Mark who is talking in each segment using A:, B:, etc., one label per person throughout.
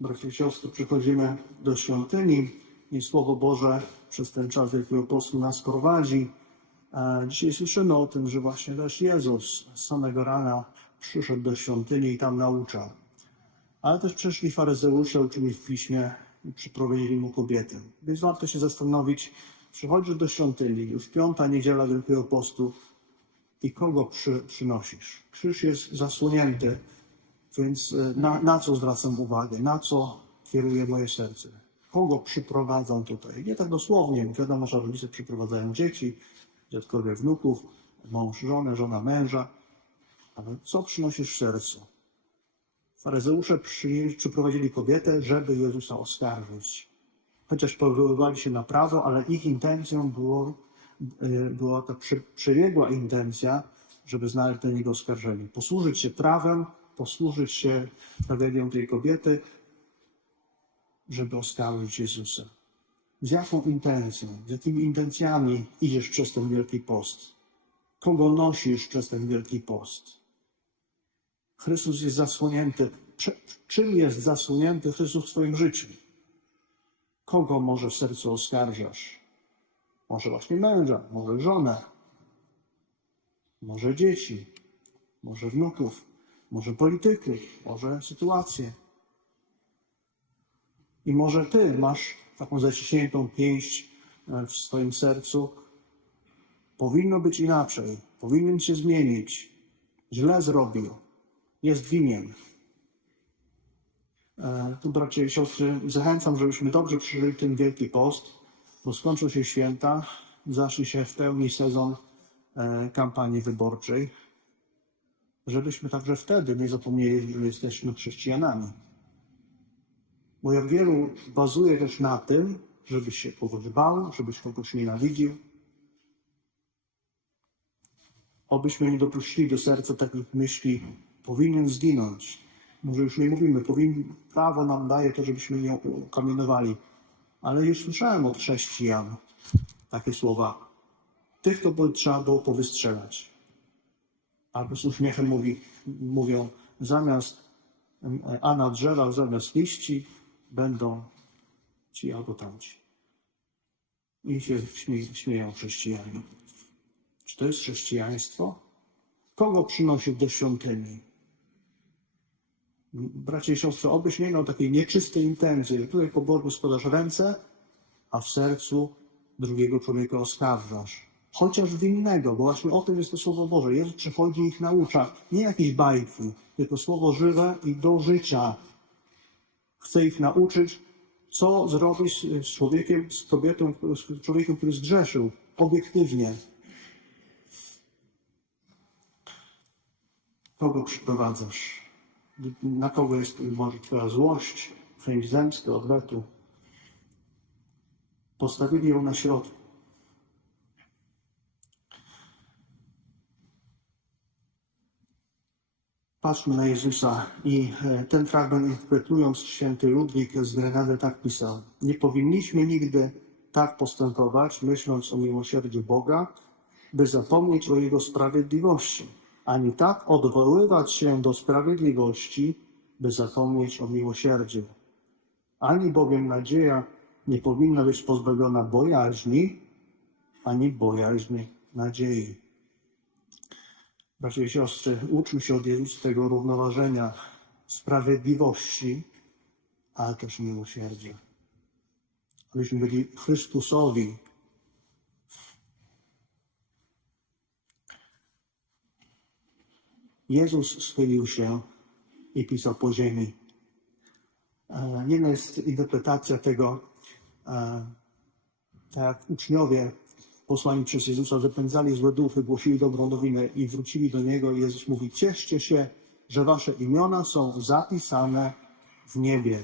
A: Bracia i siostry, przychodzimy do świątyni i Słowo Boże przez ten czas Wielkiego Postu nas prowadzi. Dzisiaj słyszymy o tym, że właśnie też Jezus z samego rana przyszedł do świątyni i tam nauczał. Ale też przyszli faryzeusze, uczyli w piśmie i przyprowadzili mu kobietę. Więc warto się zastanowić, przychodzisz do świątyni, już piąta niedziela Wielkiego Postu i kogo przy, przynosisz? Krzyż jest zasłonięty, więc y, na, na co zwracam uwagę? Na co kieruje moje serce? Kogo przyprowadzam tutaj? Nie tak dosłownie. Wiadomo, że rodzice przyprowadzają dzieci, dziadkowie wnuków, mąż żonę, żona męża. Ale co przynosisz w sercu? Faryzeusze przy, przyprowadzili kobietę, żeby Jezusa oskarżyć. Chociaż powoływali się na prawo, ale ich intencją było, y, była ta przebiegła intencja, żeby znaleźć do niego oskarżenie. Posłużyć się prawem, posłużyć się tragedią tej kobiety, żeby oskarżyć Jezusa. Z jaką intencją, z jakimi intencjami idziesz przez ten wielki post? Kogo nosisz przez ten wielki post? Chrystus jest zasłonięty. Czym jest zasłonięty Chrystus w Twoim życiu? Kogo może w sercu oskarżasz? Może właśnie męża, może żonę, może dzieci, może wnuków, może polityków, może sytuację. I może Ty masz taką zaciśniętą pięść e, w swoim sercu. Powinno być inaczej, powinien się zmienić. Źle zrobił, jest winien. E, Tu, bracia i siostry, zachęcam, żebyśmy dobrze przeżyli ten Wielki Post, bo skończą się święta, zacznie się w pełni sezon e, kampanii wyborczej, żebyśmy także wtedy nie zapomnieli, że jesteśmy chrześcijanami. Bo jak wielu bazuje też na tym, żebyś się kogoś bał, żebyś kogoś nienawidził, obyśmy nie dopuścili do serca takich myśli, powinien zginąć. Może już nie mówimy, prawo nam daje to, żebyśmy nie ukamienowali. Ale już słyszałem od chrześcijan takie słowa. Tych to trzeba było powystrzelać. Albo z uśmiechem mówi, mówią, zamiast a na zamiast liści będą ci albo tamci. I się śmie, śmieją chrześcijanie. Czy to jest chrześcijaństwo? Kogo przynosi do świątyni? Bracie i siostry, obyś nie miał takiej nieczystej intencji, że tutaj po Bogu składasz ręce, a w sercu drugiego człowieka oskarżasz. Chociaż winnego, bo właśnie o tym jest to Słowo Boże. Jezus przychodzi i ich naucza. Nie jakieś bajki, tylko Słowo żywe i do życia. Chce ich nauczyć, co zrobić z człowiekiem, z kobietą, z człowiekiem, który zgrzeszył, obiektywnie. Kogo przyprowadzasz? Na kogo jest może Twoja złość, chęć zemsty, odwetu? Postawili ją na środku. Patrzmy na Jezusa i e, ten fragment interpretując święty Ludwik z Grenady tak pisał. Nie powinniśmy nigdy tak postępować, myśląc o miłosierdziu Boga, by zapomnieć o Jego sprawiedliwości, ani tak odwoływać się do sprawiedliwości, by zapomnieć o miłosierdziu. Ani bowiem nadzieja nie powinna być pozbawiona bojaźni, ani bojaźni nadziei. Bracia i siostry, uczmy się od Jezusa tego równoważenia sprawiedliwości, ale też miłosierdzia. Abyśmy byli Chrystusowi. Jezus schylił się i pisał po ziemi. Jedna jest interpretacja tego, e, tak uczniowie posłani przez Jezusa wypędzali złe duchy, głosili dobrą nowinę i wrócili do Niego. Jezus mówi, cieszcie się, że wasze imiona są zapisane w niebie.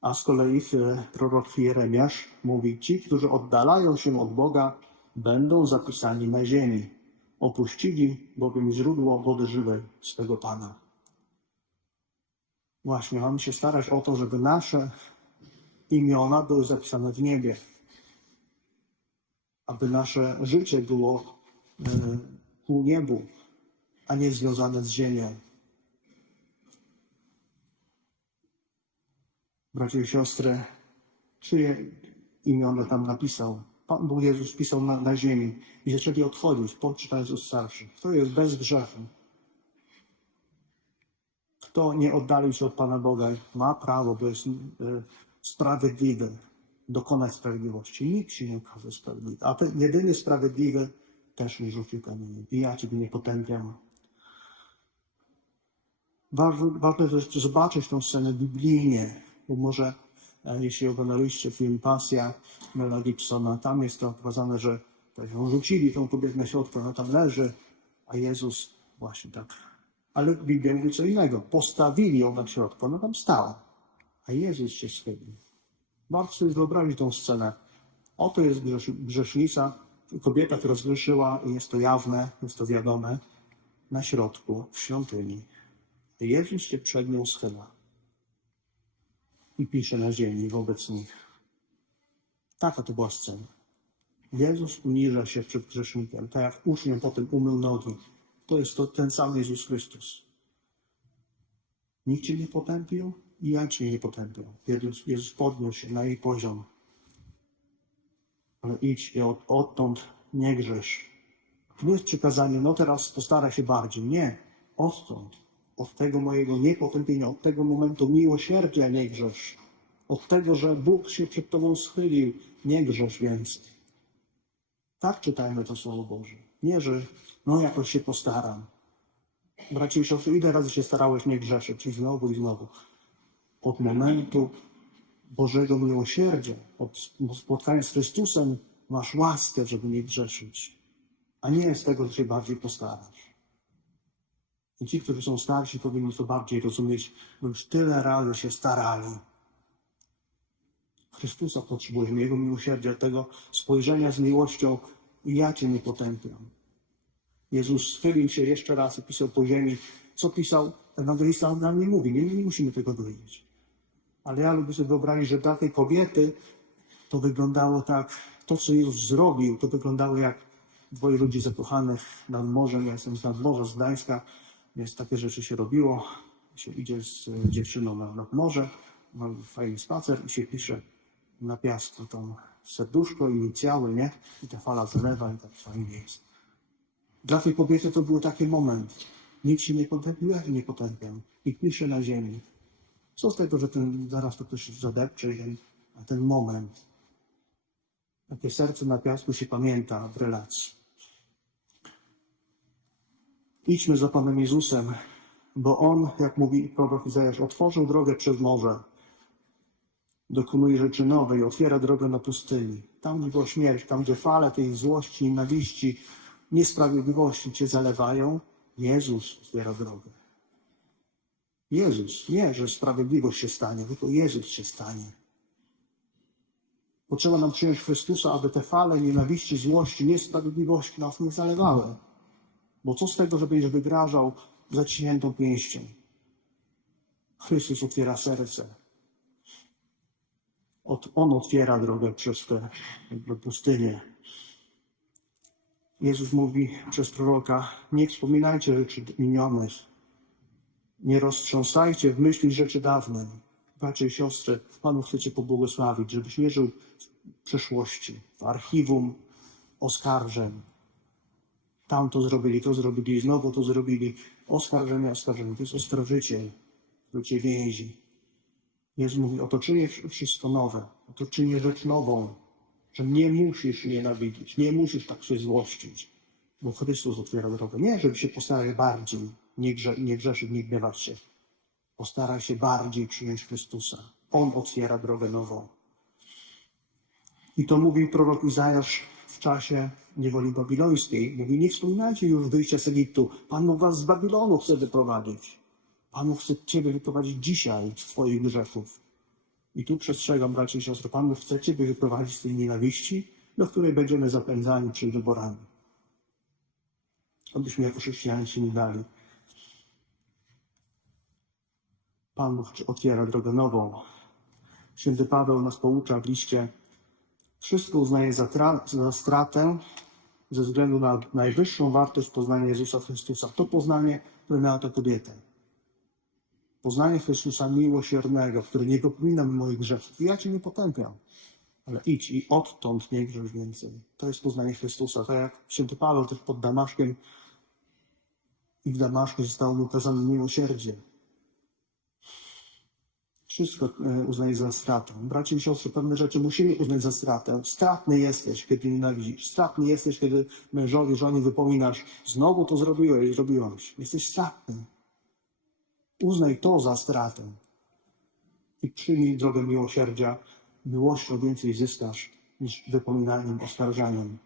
A: A z kolei prorok Jeremiasz mówi, ci, którzy oddalają się od Boga, będą zapisani na ziemi. Opuścili bowiem źródło wody żywej swego Pana. Właśnie, mamy się starać o to, żeby nasze imiona były zapisane w niebie aby nasze życie było e, ku niebu, a nie związane z ziemią. Bracia i siostry, czyje imiona tam napisał? Pan Bóg Jezus pisał na, na ziemi i zaczęli odchodzić, poczyta Jezus starszy. Kto jest bez grzechu? Kto nie oddalił się od Pana Boga, ma prawo, bo jest y, sprawiedliwy, dokonać sprawiedliwości. Nikt się nie okaże sprawiedliwy. A ten jedyny sprawiedliwy też nie rzucił kamieniem. I ja Ciebie nie potępiam. Ważne, jest zobaczyć tę scenę biblijnie, bo może e, jeśli oglądaliście film Pasja Mela Gibsona, tam jest to pokazane, że tak rzucili tą kobietę na środku, ona tam leży, a Jezus właśnie tak. Ale Biblia mówi co innego. Postawili ją na środku, ona tam stała, a Jezus się schylił. Warto sobie wyobrazić tą scenę. Oto jest grzesz, grzesznica, kobieta, która zgrzeszyła jest to jawne, jest to wiadome, na środku w świątyni. Jezus się przed nią schyla i pisze na ziemi wobec nich. Taka to była scena. Jezus uniża się przed grzesznikiem, tak jak uczniom potem umył nogi. To jest to ten sam Jezus Chrystus. Nikt cię nie potępił i ja cię nie potępię. Jezus, Jezus podniósł się na jej poziom. Ale idź i od, odtąd nie grzesz. Nie jest przykazanie, no teraz postaraj się bardziej. Nie. Odtąd. Od tego mojego niepotępienia, od tego momentu miłosierdzia nie grzesz. Od tego, że Bóg się przed Tobą schylił, nie grzesz więcej. Tak czytajmy to Słowo Boże. Nie, że no jakoś się postaram. Bracie i siostry, ile razy się starałeś nie grzeszyć? I znowu i znowu. Od momentu Bożego miłosierdzia, od spotkania z Chrystusem masz łaskę, żeby nie grzeszyć. A nie z tego, że się bardziej postarasz. I ci, którzy są starsi, powinni to bardziej rozumieć, bo już tyle razy się starali. Chrystusa potrzebujemy, Jego miłosierdzia, tego spojrzenia z miłością i ja Cię nie potępiam. Jezus schylił się jeszcze raz i pisał po ziemi. Co pisał? Ewangelista nam nie mówi, nie, nie musimy tego dowiedzieć. Ale ja lubię sobie wyobrazić, że dla tej kobiety to wyglądało tak, to co Jezus zrobił, to wyglądało jak dwoje ludzi zakochanych nad morzem. Ja jestem z nadmorza, z Gdańska, więc takie rzeczy się robiło. Się idzie z e, dziewczyną na, nad morze, ma fajny spacer i się pisze na piasku tą serduszko, inicjały, nie? I ta fala zalewa i tak fajnie jest. Dla tej kobiety to był taki moment. Nikt się nie potępił, ja się nie potępiam. I pisze na ziemi. Co z tego, że ten, zaraz to ktoś zadepcze, a ten moment. Takie serce na piasku się pamięta w relacji. Idźmy za Panem Jezusem, bo On, jak mówi prorok Izajasz, otworzył drogę przez morze. Dokonuje rzeczy nowe i otwiera drogę na pustyni. Tam, gdzie była śmierć, tam, gdzie fale tej złości, nienawiści, niesprawiedliwości cię zalewają, Jezus otwiera drogę. Jezus, nie, że sprawiedliwość się stanie, tylko Jezus się stanie. Potrzeba nam przyjąć Chrystusa, aby te fale nienawiści, złości, niesprawiedliwości nas nie zalewały. Bo co z tego, że będziesz wygrażał zaciśniętą pięścią? Chrystus otwiera serce. On otwiera drogę przez tę pustynię. Jezus mówi przez proroka, nie wspominajcie rzeczy minionych, nie roztrząsajcie w myśli rzeczy dawnej. Bracia i siostry, Panu chcecie pobłogosławić, żebyś nie żył w przeszłości, w archiwum oskarżeń. Tam to zrobili, to zrobili, znowu to zrobili. Oskarżenie, oskarżenie. To jest oskarżyciel, który cię więzi. Jezus mówi, oto czynię wszystko nowe, oto czynię rzecz nową, że nie musisz nienawidzić, nie musisz tak się złościć, bo Chrystus otwiera drogę. Nie, żeby się postarać bardziej, nie, grze, nie grzeszyć, nie gniewać się. Postaraj się bardziej przyjąć Chrystusa. On otwiera drogę nową. I to mówi prorok Izajasz w czasie niewoli babilońskiej. Mówi, nie wspominajcie już wyjścia z Egiptu. Pan was z Babilonu chce wyprowadzić. Pan Bóg chce Ciebie wyprowadzić dzisiaj z Twoich grzechów. I tu przestrzegam, bracia i siostry, Pan Bóg chce Ciebie wyprowadzić z tej nienawiści, do której będziemy zapędzani przed wyborami. Abyśmy jako chrześcijanie się nie dali. Pan otwiera drogę nową. Święty Paweł nas poucza w liście. Wszystko uznaje za, za stratę ze względu na najwyższą wartość poznania Jezusa Chrystusa. To poznanie, które miała ta kobieta. Poznanie Chrystusa miłosiernego, który nie dopomina mi moich grzechów. Ja Cię nie potępiam, ale idź i odtąd nie grzesz więcej. To jest poznanie Chrystusa. Tak jak święty Paweł też pod Damaszkiem i w Damaszku zostało mu okazane miłosierdzie. Wszystko e, uznaj za stratę. Bracie i siostry, pewne rzeczy musimy uznać za stratę. Stratny jesteś, kiedy nienawidzisz. Stratny jesteś, kiedy mężowi, żonie wypominasz. Znowu to zrobiłeś, zrobiłaś. Jesteś stratny. Uznaj to za stratę. I przyjmij drogę miłosierdzia. Miłością więcej zyskasz niż wypominaniem, oskarżaniem.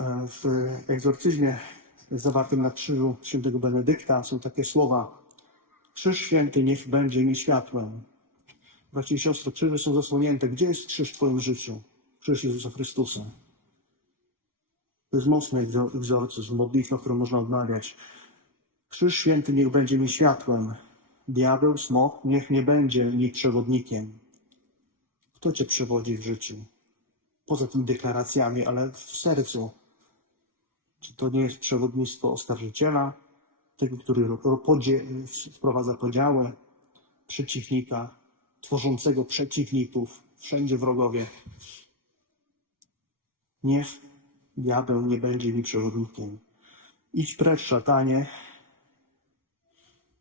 A: E, W egzorcyzmie zawartym na krzyżu świętego Benedykta są takie słowa Krzyż święty niech będzie mi światłem. Bracia i siostry, krzyże są zasłonięte. Gdzie jest krzyż w Twoim życiu? Krzyż Jezusa Chrystusa. To jest mocny egzo- egzorcyzm, modlitwa, którą można odmawiać. Krzyż święty niech będzie mi światłem. Diabeł, smok, niech nie będzie mi przewodnikiem. Kto Cię przewodzi w życiu? Poza tymi deklaracjami, ale w sercu. Czy to nie jest przewodnictwo oskarżyciela, tego, który podzie- wprowadza podziały, przeciwnika, tworzącego przeciwników, wszędzie wrogowie. Niech diabeł nie będzie mi przewodnikiem. Idź precz, szatanie.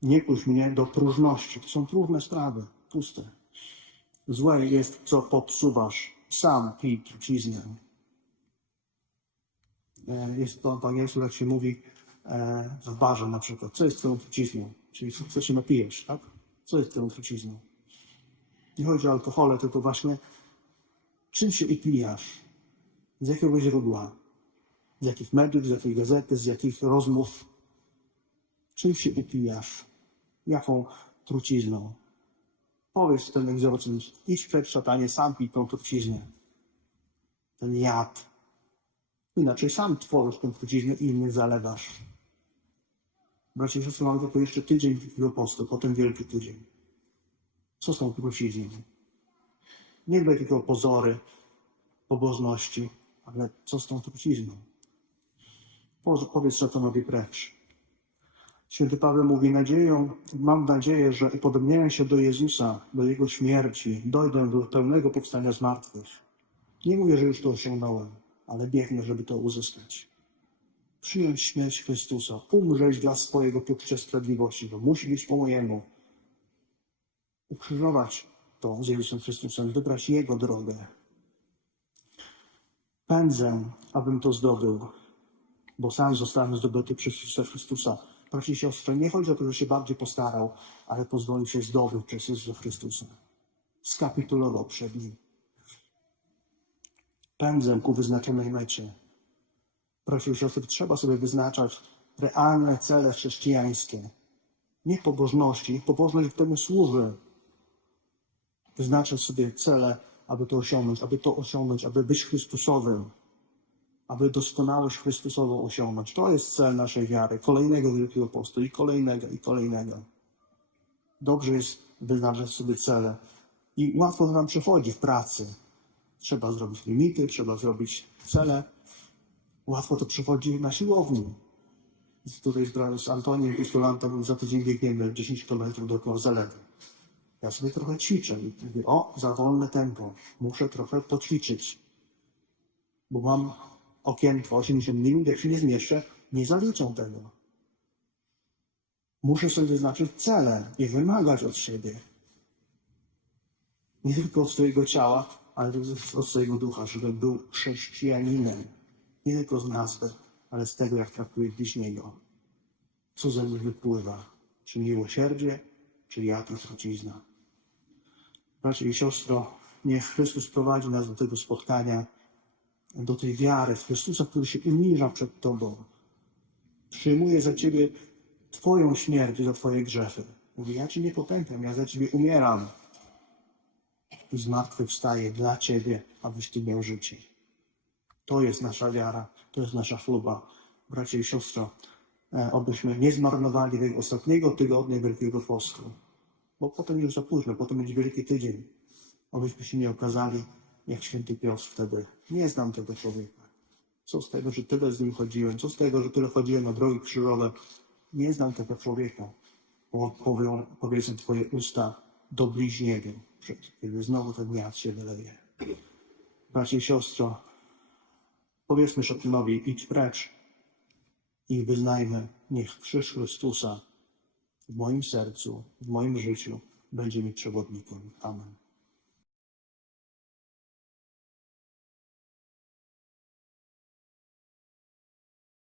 A: Nie kuś mnie do próżności. To są próżne sprawy, puste. Złe jest, co popsuwasz. Sam pij truciznę. E, Jest to po angielsku, jak się mówi, e, w barze na przykład. Co jest twoją trucizną? Czyli co się napijesz, tak? Co jest twoją trucizną? Nie chodzi o alkohole, tylko właśnie czym się upijasz? Z jakiego źródła? Z jakich mediów, z jakiej gazety, z jakich rozmów? Czym się upijasz? Jaką trucizną? Powiedz ten egzorcyzm, idź przed szatanie, sam pij tą truciznę. Ten jad. Inaczej sam tworzysz tę truciznę i innych zalewasz. Bracie i siostry, mamy tylko jeszcze tydzień Wielkiego Postu, potem Wielki Tydzień. Co z tą trucizną? Nie będą tylko pozory pobożności, ale co z tą trucizną? Po- Powiedz szatanowi precz. Święty Paweł mówi, nadzieją, mam nadzieję, że upodobniając się do Jezusa, do Jego śmierci, dojdę do pełnego powstania z martwych. Nie mówię, że już to osiągnąłem, ale biegnę, żeby to uzyskać. Przyjąć śmierć Chrystusa, umrzeć dla swojego poczucia sprawiedliwości, to musi być po mojemu. Ukrzyżować to z Jezusem Chrystusem, wybrać Jego drogę. Pędzę, abym to zdobył, bo sam zostałem zdobyty przez Jezusa Chrystusa. Bracia i siostry, nie chodzi o to, że się bardziej postarał, ale pozwolił się zdobyć przez Jezusa Chrystusa. Skapitulował przed nim. Pędzę ku wyznaczonej mecie. Bracia i siostry, trzeba sobie wyznaczać realne cele chrześcijańskie. Nie pobożności. Pobożność temu służy. Wyznaczać sobie cele, aby to osiągnąć, aby to osiągnąć, aby być Chrystusowym, aby doskonałość Chrystusową osiągnąć. To jest cel naszej wiary. Kolejnego Wielkiego Postu i kolejnego, i kolejnego. Dobrze jest wyznaczać sobie cele. I łatwo to nam przychodzi w pracy. Trzeba zrobić limity, trzeba zrobić cele. Łatwo to przychodzi na siłowni. Tutaj z, Antoniem Postulantem za tydzień biegniemy 10 km dookoła zalewu. Ja sobie trochę ćwiczę i mówię, o, za wolne tempo. Muszę trochę poćwiczyć. Bo mam okienko 80 minut, jak się nie zmieszczę, nie zaliczą tego. Muszę sobie wyznaczyć cele i wymagać od siebie. Nie tylko od swojego ciała, ale też od swojego ducha, żeby był chrześcijaninem. Nie tylko z nazwy, ale z tego, jak traktuje bliźniego. Co ze mnie wypływa? Czy miłosierdzie, czy i trucizna? Bracie i siostro, niech Chrystus prowadzi nas do tego spotkania, do tej wiary w Chrystusa, który się uniża przed Tobą. Przyjmuje za Ciebie Twoją śmierć za Twoje grzechy. Mówi, ja Cię nie potępiam, ja za Ciebie umieram. I zmartwychwstaję dla Ciebie, abyś Ty miał życie. To jest nasza wiara, to jest nasza chluba. Bracie i siostro, e, obyśmy nie zmarnowali tego ostatniego tygodnia Wielkiego Postu, bo potem już za późno, potem będzie Wielki Tydzień. Obyśmy się nie okazali jak święty Piotr wtedy. Nie znam tego człowieka. Co z tego, że tyle z nim chodziłem? Co z tego, że tyle chodziłem na drogi krzyżowe? Nie znam tego człowieka. po- powią, powiedzą Twoje usta do bliźniego, kiedy znowu ten miast się wyleje. Bracie siostro, powiedzmy Szotynowi, idź precz i wyznajmy, niech krzyż Chrystusa w moim sercu, w moim życiu będzie mi przewodnikiem. Amen.